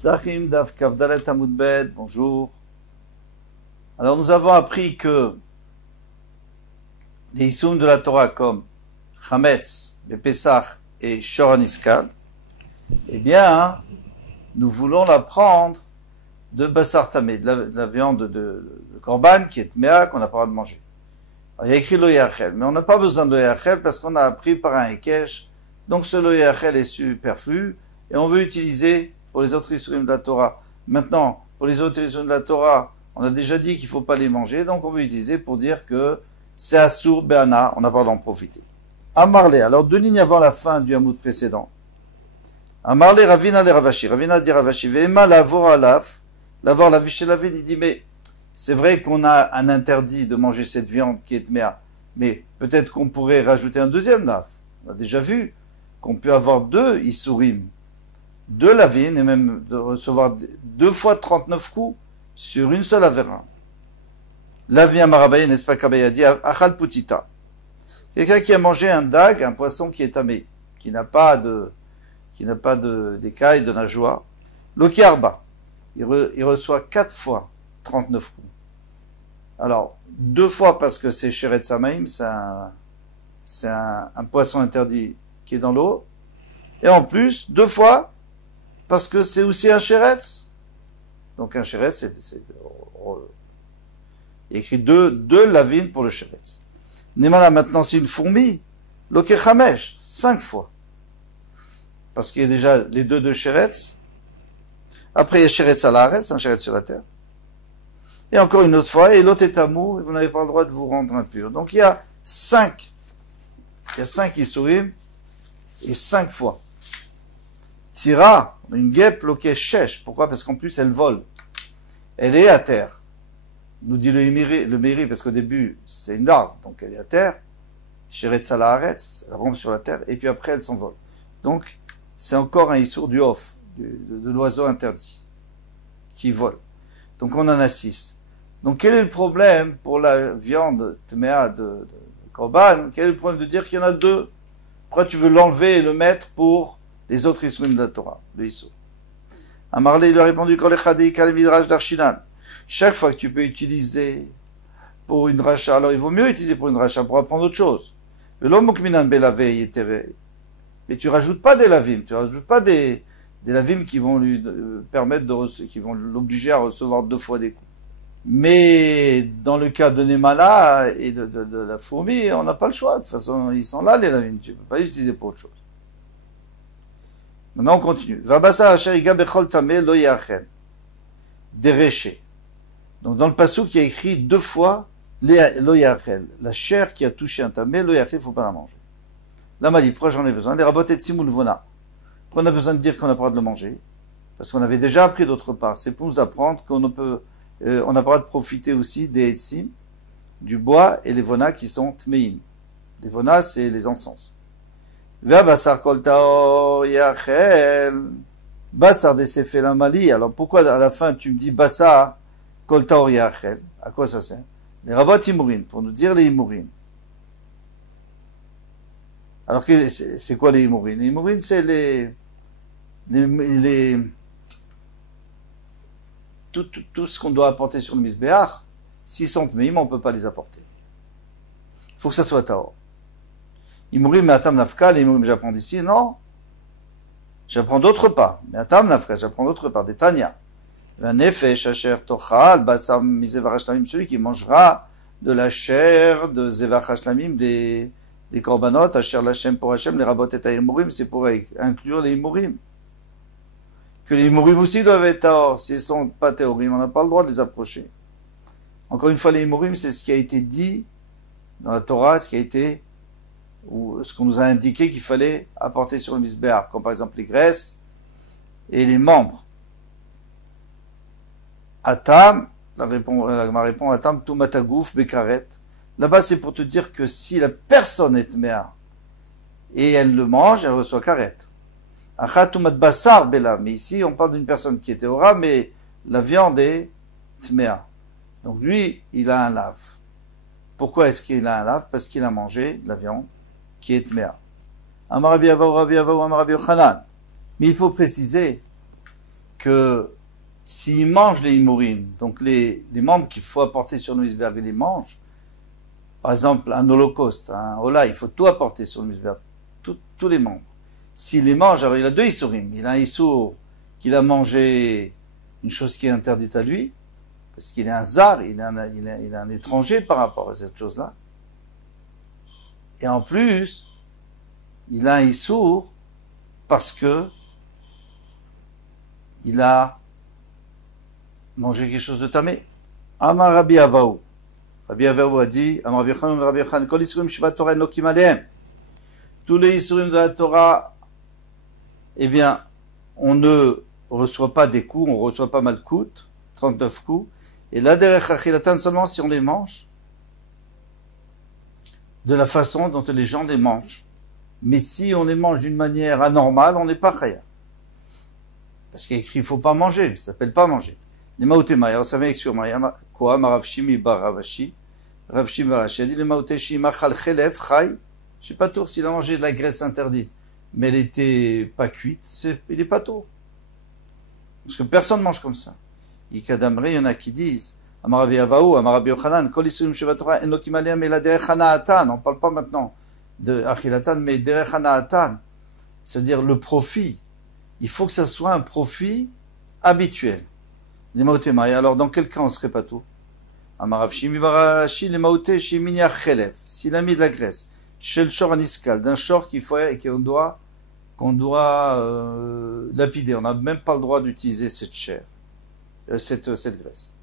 Psachim Daf Kavdalet Amud Bet, bonjour. Alors nous avons appris que les Issoum de la Torah comme Chametz, le Pessah et Shor HaNiskal, eh bien, nous voulons la prendre de Bassar Tamé, de la viande de Korban qui est Tmea, qu'on n'a pas le droit de manger. Alors, il y a écrit Lo Yachel, mais on n'a pas besoin de Lo Yachel parce qu'on a appris par un Ekesh, donc ce Lo Yachel est superflu et on veut utiliser pour les autres Issoum de la Torah. Maintenant, pour les autres Issoum de la Torah, on a déjà dit qu'il ne faut pas les manger, donc on veut utiliser pour dire que c'est Assour Be'ana, on n'a pas d'en profiter. Amarle, alors 2 lignes avant la fin du Hamoud précédent. Amarle Ravina le Ravashi, Ravina dit Ravashi, Ve'ema lavor alaf, lavor la vichelavin, il dit, mais c'est vrai qu'on a un interdit de manger cette viande qui est tmea, mais peut-être qu'on pourrait rajouter un deuxième laf. On a déjà vu qu'on peut avoir 2 issourim, 2 lavines, et même de recevoir 2 fois 39 coups sur une seule avérin. Lavia marabaye, n'est-ce pas, Kabaye dit, achal putita. Quelqu'un qui a mangé un dag, un poisson qui est tamé, qui n'a pas d'écailles, de nageoire. Lokiarba, il reçoit 4 fois 39 coups. Alors, 2 fois parce que c'est Sheret Samaim, c'est un poisson interdit qui est dans l'eau. Et en plus, 2 fois parce que c'est aussi un Sheretz. Donc un Sheretz, il écrit 2 lavines pour le Sheretz. Nemala, maintenant, c'est une fourmi. Lokechamesh, 5 fois. Parce qu'il y a déjà les 2 de Sheretz. Après, il y a Sheretz à l'Aretz, un Sheretz sur la terre. Et encore une autre fois, et l'autre est amou, et vous n'avez pas le droit de vous rendre impur. Donc il y a 5. Il y a 5 Issourim, et 5 fois. Tira, une guêpe, loke chèche. Pourquoi? Parce qu'en plus, elle vole. Elle est à terre. Nous dit le Meiri, parce qu'au début, c'est une larve, donc elle est à terre. Sheretz à l'Aretz, elle rampe sur la terre, et puis après, elle s'envole. Donc, c'est encore un Issour du Hof, de l'oiseau interdit, qui vole. Donc on en a 6. Donc quel est le problème pour la viande tmea de Korban? Quel est le problème de dire qu'il y en a 2? Pourquoi tu veux l'enlever et le mettre pour les autres Issourim de la Torah, le Issour? Amarle, il lui a répondu, chaque fois que tu peux utiliser pour une racha, alors il vaut mieux utiliser pour une racha pour apprendre autre chose. Mais tu rajoutes pas des lavim, tu rajoutes pas des lavim qui vont lui permettre qui vont l'obliger à recevoir 2 fois des coups. Mais dans le cas de Nemala et de la fourmi, on n'a pas le choix. De toute façon, ils sont là, les lavim. Tu ne peux pas les utiliser pour autre chose. Maintenant, on continue. Des réchés. Donc, dans le passage, il y a écrit 2 fois lo yachel. La chair qui a touché un tamé, lo yachel, il ne faut pas la manger. Là, m'a dit, pourquoi j'en ai besoin? Les rabotes de simul vona. Pourquoi on a besoin de dire qu'on n'a pas le droit de le manger? Parce qu'on avait déjà appris d'autre part. C'est pour nous apprendre qu'on n'a pas le droit de profiter aussi des etsim, du bois et les vonas qui sont tmeim. Les vonas, c'est les encens. Ver basar kol taor yachel. Basar de sefel amali. Alors pourquoi à la fin tu me dis basar kol taor yachel? À quoi ça sert? Les rabotes imourin, pour nous dire les imourin. Alors c'est quoi les imourin? Les imourin, c'est tout ce qu'on doit apporter sur le misbéach, s'ils sont tmeim, on ne peut pas les apporter. Il faut que ça soit taor. Imourim, mais atam nafka, les imourim, j'apprends d'ici, non. J'apprends d'autre part. Mais atam nafka, j'apprends d'autre part, des tanya. La nefesh, asher tochal, basam, mizevach hashlamim, celui qui mangera de la chair de zevach hashlamim, des korbanot, asher lachem pour Hashem, les rabot et imourim, c'est pour inclure les imourim. Que les imourim aussi doivent être taor. S'ils ne sont pas théorim, on n'a pas le droit de les approcher. Encore une fois, les imourim, c'est ce qui a été dit dans la Torah, ou ce qu'on nous a indiqué qu'il fallait apporter sur le misbéach, comme par exemple les graisses et les membres. Atam, la répond Atam, Tumatagouf, Bekaret. Là-bas, c'est pour te dire que si la personne est tmea et elle le mange, elle reçoit karet. Achatumat basar bela. Mais ici, on parle d'une personne qui est théora, mais la viande est tmea. Donc lui, il a un lave. Pourquoi est-ce qu'il a un lave? Parce qu'il a mangé de la viande qui est tmea. Amar Rabbi Avahu, Rabbi Avahu, Amar Rabbi Yochanan. Mais il faut préciser que s'il mange les himourines, donc les membres qu'il faut apporter sur le misberg, il les mange, par exemple un holocauste, un hola, il faut tout apporter sur le misberg, tous les membres. S'il les mange, alors il a deux issourim. Il a un issour qu'il a mangé une chose qui est interdite à lui, parce qu'il est un zar, il est un étranger par rapport à cette chose-là. Et en plus, il a un issour parce que il a mangé quelque chose de tamé. Amar Rabbi Avaou. Rabbi Avaou a dit, Amar Rabbi Chanan, Rabbi Chanan, Kol Isurim Shivat Torah Enokim Alehem. Tous les Isurim de la Torah, eh bien, on ne reçoit pas des coups, on ne reçoit pas malkout, 39 coups. Et là, derech achilatan, seulement si on les mange, de la façon dont les gens les mangent. Mais si on les mange d'une manière anormale, on n'est pas chaya. Parce qu'il y a écrit, il ne faut pas manger, ça s'appelle pas manger. Les maoutéma, alors ça vient avec sur quoi, Maravshimi bar Ravashi, Ravshim Varashi, a dit, les maoutéshi machal chelev, chai, je sais pas tout, s'il a mangé de la graisse interdite, mais elle était pas cuite, il est pas tout. Parce que personne ne mange comme ça. Il y en a qui disent, Amarabi Avaou, Amarabi Yochanan, Kol Isurim Shivat Torah, Enokim Alehem, et la derech hanaatan, on ne parle pas maintenant de achilatan, mais derech hanaatan, c'est-à-dire le profit. Il faut que ça soit un profit habituel. Les maotémaï, alors dans quel cas on serait pas tout? Amarav Shimi Barashi, les maoté Shimini Achelev, s'il a mis de la graisse, chez le shor aniskal, d'un shor qu'on doit lapider. On n'a même pas le droit d'utiliser cette chair, cette graisse.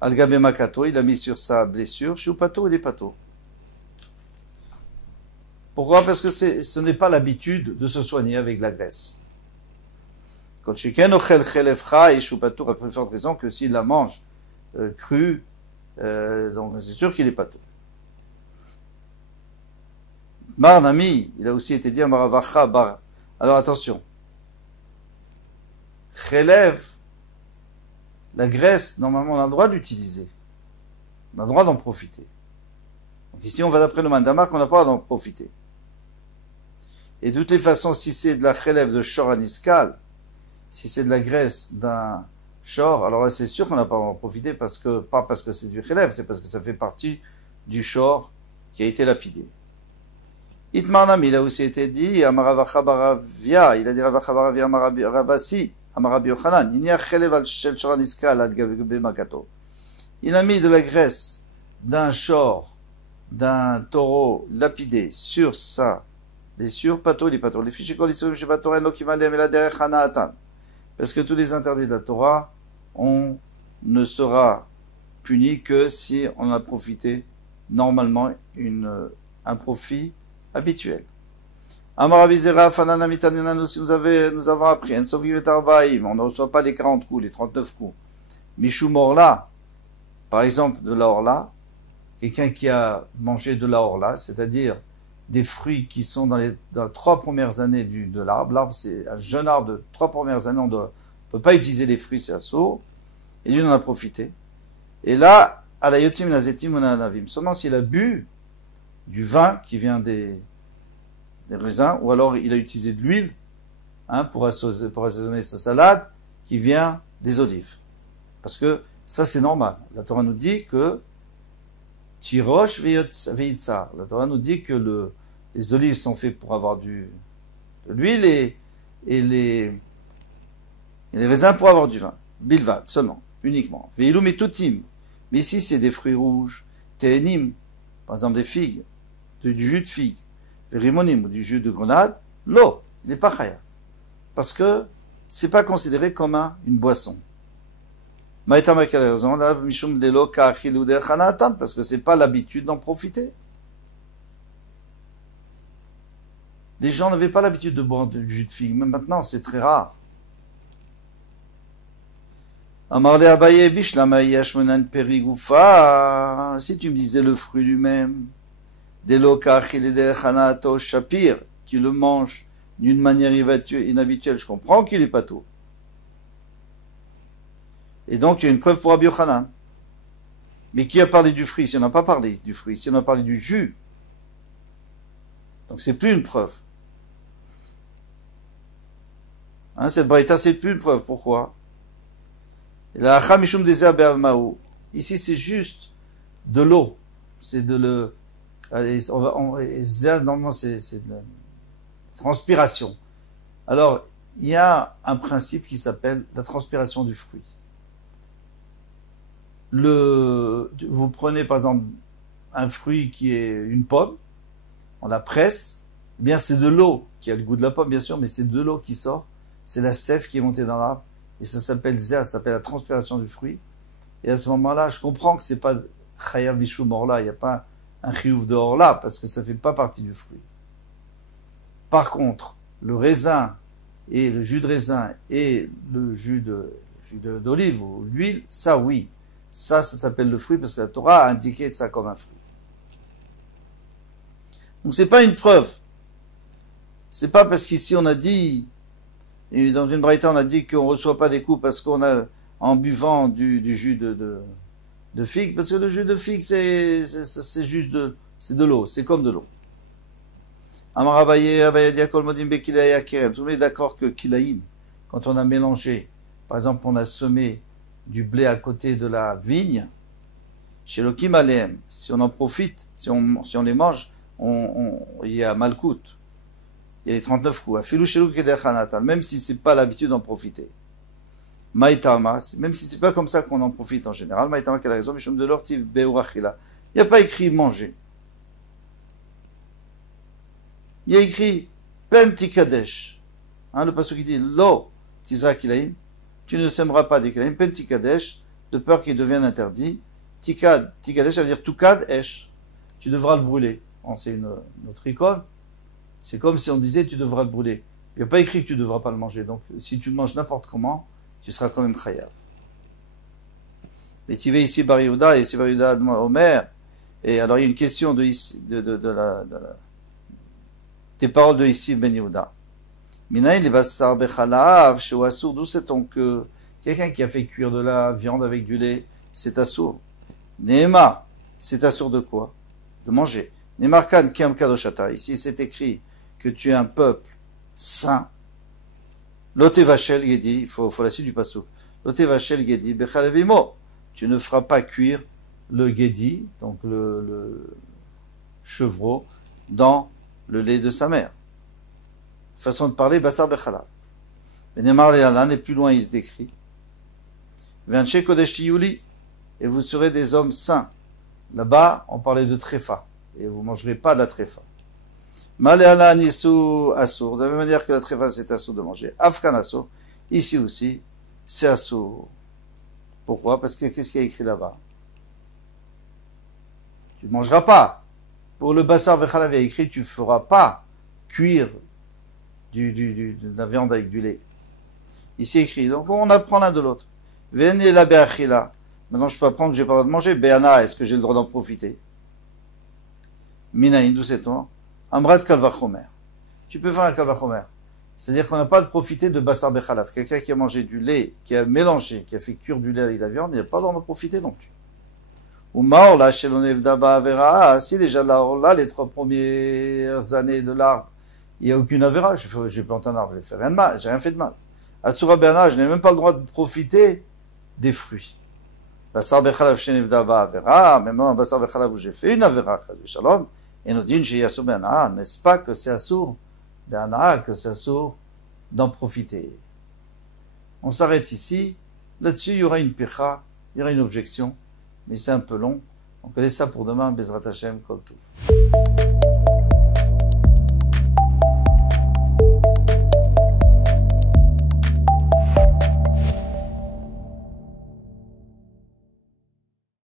Al-Gabe Makato, il a mis sur sa blessure. Choupato, il est pato. Pourquoi? Parce que ce n'est pas l'habitude de se soigner avec de la graisse. Quand Shiken Ochel Chelefcha et Choupato a plus forte raison que s'il la mange crue, donc c'est sûr qu'il est pato. Mar Nami, il a aussi été dit à Maravacha Bar. Alors attention. Chelev, la graisse, normalement, on a le droit d'utiliser. On a le droit d'en profiter. Donc ici, on va d'après le Mandamar qu'on n'a pas le droit d'en profiter. Et de toutes les façons, si c'est de la chélève de shor aniskal, si c'est de la graisse d'un shor, alors là, c'est sûr qu'on n'a pas le droit d'en profiter pas parce que c'est du chélève, c'est parce que ça fait partie du shor qui a été lapidé. Itmarnam, il a aussi été dit, Amaravacha Baravia, il a dit Ravacha Baravia Amaravasi, Amarabi Yochanan, il a mis de la graisse d'un shor, d'un taureau lapidé sur sa blessure, pato, les pato, les fichiers colisés, je pas torah, qui m'allait, mais la derech hanaatan. Parce que tous les interdits de la Torah, on ne sera puni que si on a profité normalement un profit habituel. Amarabizera, Fanana Mitanina, si nous avons appris, on ne reçoit pas les 40 coups, les 39 coups. Michou Morla, par exemple, de la Orla, quelqu'un qui a mangé de la Orla, c'est-à-dire des fruits qui sont dans les 3 premières années de l'arbre. L'arbre, c'est un jeune arbre de 3 premières années, on peut pas utiliser les fruits, c'est assaut. Et lui, on en a profité. Et là, à la Yotzim Nazetim Unanavim, seulement s'il a bu du vin qui vient des raisins, ou alors il a utilisé de l'huile pour assaisonner sa salade qui vient des olives. Parce que ça c'est normal. La Torah nous dit que Tirosh veitsar. La Torah nous dit que les olives sont faites pour avoir de l'huile et les raisins pour avoir du vin. Bilvad seulement, uniquement. Veilum et tutim. Mais ici c'est des fruits rouges, tehenim, par exemple des figues, du jus de figue. Rimonim ou du jus de grenade, l'eau, il n'est pas chaya. Parce que c'est pas considéré comme une boisson. Maïtama quelle raison? Là, mishum de l'eau ka'achilou de chanatan, parce que c'est pas l'habitude d'en profiter. Les gens n'avaient pas l'habitude de boire du jus de figue, même maintenant c'est très rare. Amarle Abaye bishlama yashmenan perigoufa, si tu me disais le fruit lui-même, Shapir, qui le mange d'une manière inhabituelle, je comprends qu'il est pas tout. Et donc, il y a une preuve pour Rabbi Yochanan. Mais qui a parlé du fruit? Si on n'a pas parlé du fruit, si on a parlé du jus, donc c'est plus une preuve. Cette braïta, c'est plus une preuve. Pourquoi? La chamishum désir be'amaou. Ici, c'est juste de l'eau. C'est de le, allez, normalement, c'est de la transpiration. Alors, il y a un principe qui s'appelle la transpiration du fruit. Vous prenez par exemple un fruit qui est une pomme, on la presse, eh bien c'est de l'eau qui a le goût de la pomme bien sûr, mais c'est de l'eau qui sort, c'est la sève qui est montée dans l'arbre, et ça s'appelle zéa, ça s'appelle la transpiration du fruit. Et à ce moment-là, je comprends que c'est pas chayav bishum orla, il n'y a pas un chiyuv de orla, parce que ça fait pas partie du fruit. Par contre, le raisin et le jus de raisin et le jus d'olive ou l'huile, ça oui. Ça s'appelle le fruit parce que la Torah a indiqué ça comme un fruit. Donc c'est pas une preuve. C'est pas parce qu'ici on a dit, et dans une braïta on a dit qu'on reçoit pas des coups parce qu'on a, en buvant du jus de figue, parce que le jus de figue c'est juste c'est de l'eau, c'est comme de l'eau. Amar Abaye Diakol Modim Bekilaya Kerem. Tout le monde est d'accord que Kilaïm, quand on a mélangé, par exemple on a semé du blé à côté de la vigne, chez Lokim Aleem, si on en profite, si on les mange, il y a Malkout, il y a les 39 coups, Afilou Shelou Kedechanatal, même si c'est pas l'habitude d'en profiter. Maïtama, même si c'est pas comme ça qu'on en profite en général, Maïtama, quelle raison, Mishum de l'ortiv Beurachila. Il n'y a pas écrit manger. Il y a écrit Pentikadesh. Le passage qui dit Lo Tizra Kilaim. Tu ne sèmeras pas des Kilaim. Pentikadesh, de peur qu'il devienne interdit. Tikadesh, ça veut dire Tukad Esh. Tu devras le brûler. C'est notre icône. C'est comme si on disait tu devras le brûler. Il n'y a pas écrit que tu ne devras pas le manger. Donc si tu le manges n'importe comment, tu seras quand même chayav. Mais tu vas ici Bar Yehuda et ici Bar Yehuda Omer. Et alors il y a une question des paroles de ici Ben Yehuda. Minaïn les basar bechalav chez Assour. D'où sait-on que quelqu'un qui a fait cuire de la viande avec du lait, c'est assour. Nehema, c'est assour de quoi? De manger. Nemarkan kem kadoshata. Ici c'est écrit que tu es un peuple saint. Lote vachel gedi, il faut la suite du pasuk. Lote vachel gedi bechalevimo. Tu ne feras pas cuire le gedi, donc le chevreau, dans le lait de sa mère. Façon de parler, basar bechalav. Benemar le'alan, et plus loin il est écrit. Venche kodesh tiyuli, et vous serez des hommes saints. Là-bas, on parlait de tréfa, et vous mangerez pas de la tréfa. Male'alan yisou assour, de la même manière que la tréfa c'est assour de manger. Afkan assour, ici aussi, c'est assour. Pourquoi? Parce que qu'est-ce qu'il y a écrit là-bas? Tu ne mangeras pas. Pour le basar vechalav, il y a écrit, tu ne feras pas cuire de la viande avec du lait. Ici écrit. Donc on apprend l'un de l'autre. Venez la be'achila. Maintenant je peux apprendre que j'ai pas le droit de manger. Be'ana, est-ce que j'ai le droit d'en profiter? Minaïn, d'où c'est-on? Amrat kalvachomer. Tu peux faire un kalvachomer. C'est-à-dire qu'on n'a pas de profiter de basar bechalav. Quelqu'un qui a mangé du lait, qui a mélangé, qui a fait cuire du lait avec la viande, il n'a pas le droit d'en profiter non plus. Ou maor la shelonevdaba avera. Si déjà là, les 3 premières années de l'arbre, il n'y a aucune avéra. J'ai planté un arbre, j'ai fait rien de mal, j'ai rien fait de mal. Asura Berna, je n'ai même pas le droit de profiter des fruits. Basar bechalav shenevdaba avera. Maintenant, basar bechalav où j'ai fait une avéra, shalom. Et nous dit, j'ai asur Berna, n'est-ce pas que c'est asur Berna, que c'est asur d'en profiter. On s'arrête ici. Là-dessus, il y aura une picha, il y aura une objection. Mais c'est un peu long. Donc, laisse ça pour demain. Bezrat Hashem, Kol Tov.